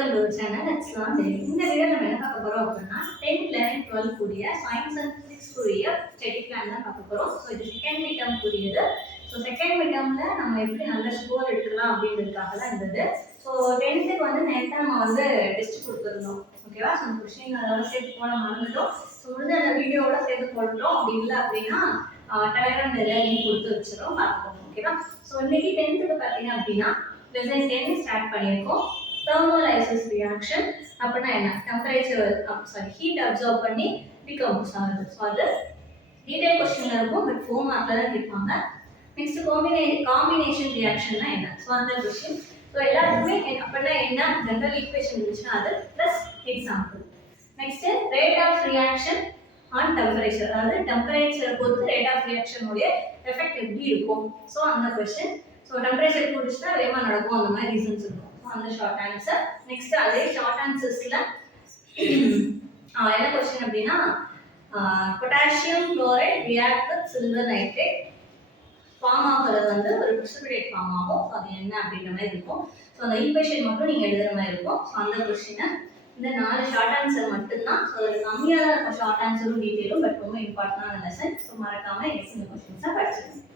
Welcome to channel. Let's learn daily. இந்த வீடியோல நம்ம என்ன பார்க்க போறோம் அப்படின்னா 10, 11, 12 கூடிய சயின்ஸ் அண்ட் பிசிக்ஸ் கூடிய ஸ்டடி பிளான் தான் பார்க்க போறோம். ஸோ இது செகண்ட் மிட்டம் கூடியது. ஸோ செகண்ட் மிட்டம்ல நம்ம எப்படி நல்ல ஸ்கோர் எடுக்கலாம் அப்படின்றதுக்காக தான் இருந்தது. ஸோ 10th வந்து நேற்று நம்ம வந்து டெஸ்ட் கொடுத்துருந்தோம். ஓகேவா? ஸோ அந்த கொஸ்டின் அதோட சேர்த்து போட மறந்துட்டோம். ஸோ முடிஞ்ச அந்த வீடியோவோட சேர்த்து போட்டுட்டோம். அப்படி இல்லை அப்படின்னா டெலிகிராம் லிங்க் கொடுத்து வச்சிடும், பார்த்துக்கோங்க. ஓகேவா? ஸோ இன்னைக்கு 10th பார்த்தீங்க அப்படின்னா லெசன் 10 ஸ்டார்ட் பண்ணியிருக்கோம். thermolysis reaction அப்படினா என்ன? டெம்பரேச்சர் ஹீட் அப்சர்வ் பண்ணி டிகம்போஸ் ஆகுது. ஸோ அது டீடைல் கொஸ்டின்ல இருக்கும், பட் 4 மார்க்ல தான் கேட்பாங்க. நெக்ஸ்ட் காம்பினேஷன் ரியாக்ஷன்னா என்ன? ஸோ அந்த கொஸ்டின். ஸோ எல்லாத்துக்குமே அப்படின்னா என்ன ஜெனரல் ஈக்குவேஷன் இருந்துச்சுன்னா அது plus example. Next rate of reaction on temperature, அதாவது டெம்பரேச்சர் பொறுத்து ரேட் ஆஃப் ரியாக்ஷன் உடைய எஃபெக்ட் எப்படி இருக்கும். ஸோ அந்த கொஸ்டின். ஸோ டெம்பரேச்சர் கூடிச்சுன்னா வேகமாக நடக்கும், அந்த மாதிரி ரீசன்ஸ் இருக்கும். அந்த ஷார்ட் ஆன்சர். நெக்ஸ்ட் அதே ஷார்ட் ஆன்சர்ஸ்ல என்ன கொஸ்டின் அப்படின்னா potassium chloride react with silver nitrate form ஆகுறது வந்து ஒரு பிரிசிபிடேட் ஃபார்ம் ஆகும். ஸோ அது என்ன அப்படின்ற மாதிரி இருக்கும். ஸோ அந்த ஈக்குவேஷன் மட்டும் நீங்கள் எழுதுற மாதிரி இருக்கும். ஸோ அந்த கொஸ்டினை இந்த 4 ஷார்ட் ஆன்சர் மட்டும்தான். ஸோ அது கம்மியாக தான் இருக்கும் ஷார்ட் ஆன்சரும் டீட்டெயிலும், பட் ரொம்ப இம்பார்ட்டன்டான லெசன். ஸோ மறக்காம இந்த கொஸ்டின்ஸை படிச்சுக்கணும்.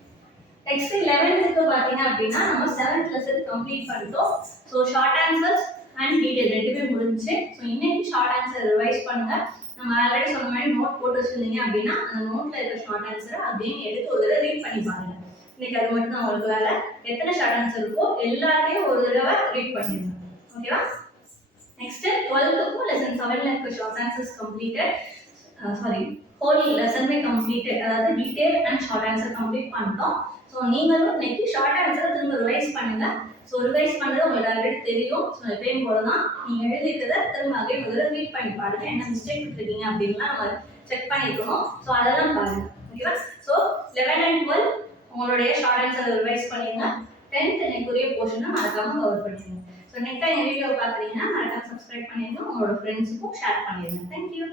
நெக்ஸ்ட் 11th பாத்தீங்க அப்படின்னா நம்ம 7th லெசன் கம்ப்ளீட் பண்ணிட்டோம். So short answers and detail ரெண்டுமே முடிஞ்சுச்சு. ஸோ இன்னைக்கு ஷார்ட் ஆன்சர் ரிவைஸ் பண்ணுங்க. நம்ம ஆல்ரெடி சொன்ன மாதிரி நோட் போட்டு வச்சிருந்தீங்க அப்படின்னா அந்த நோட்ல இருக்கிற ஷார்ட் ஆன்சரை அப்படியே எடுத்து ஒரு தடவை ரீட் பண்ணி பாருங்க. இன்னைக்கு அது மட்டும் தான் உங்களுக்கு வேலை. எத்தனை ஷார்ட் ஆன்சர் இருக்கோ எல்லாத்தையும் ஒரு தடவை ரீட் பண்ணிடுங்க. ஓகேவா? நெக்ஸ்ட் 12th லெசன் 7ல இருக்க ஷார்ட் ஆன்சர்ஸ் கம்ப்ளீட்டட். ஹோல் லெசன்மே கம்ப்ளீட்டட், அதாவது detail and short answer complete பண்ணிட்டோம். ஸோ நீங்களும் இன்னைக்கு ஷார்ட் ஆன்சரை திரும்ப ரிவைஸ் பண்ணுங்க. ஸோ ரிவைஸ் பண்ணுறது உங்களுக்கு ஆல்ரெடி தெரியும். ஸோ எப்பயும் போல தான் நீங்கள் எழுதிக்கிறத திரும்ப அதே முதல்ல ரீட் பண்ணி பாருங்க. என்ன மிஸ்டேக் விட்டுருக்கீங்க அப்படின்லாம் நம்ம செக் பண்ணிக்கணும். ஸோ அதெல்லாம் பாருங்க. ஓகேவா? ஸோ 11 and 12 உங்களுடைய ஷார்ட் ஆன்சர் ரிவைஸ் பண்ணிடுங்க. 10th எனக்குரிய போர்ஷனை மறக்காம கவர் பண்ணிடுங்க. ஸோ நெக்ஸ்ட் டைம் வீடியோ பார்க்குறீங்கன்னா மறக்காம சப்ஸ்கிரைப் பண்ணிடுங்க, உங்களோட ஃப்ரெண்ட்ஸுக்கும் ஷேர் பண்ணிடுங்க. தேங்க்யூ.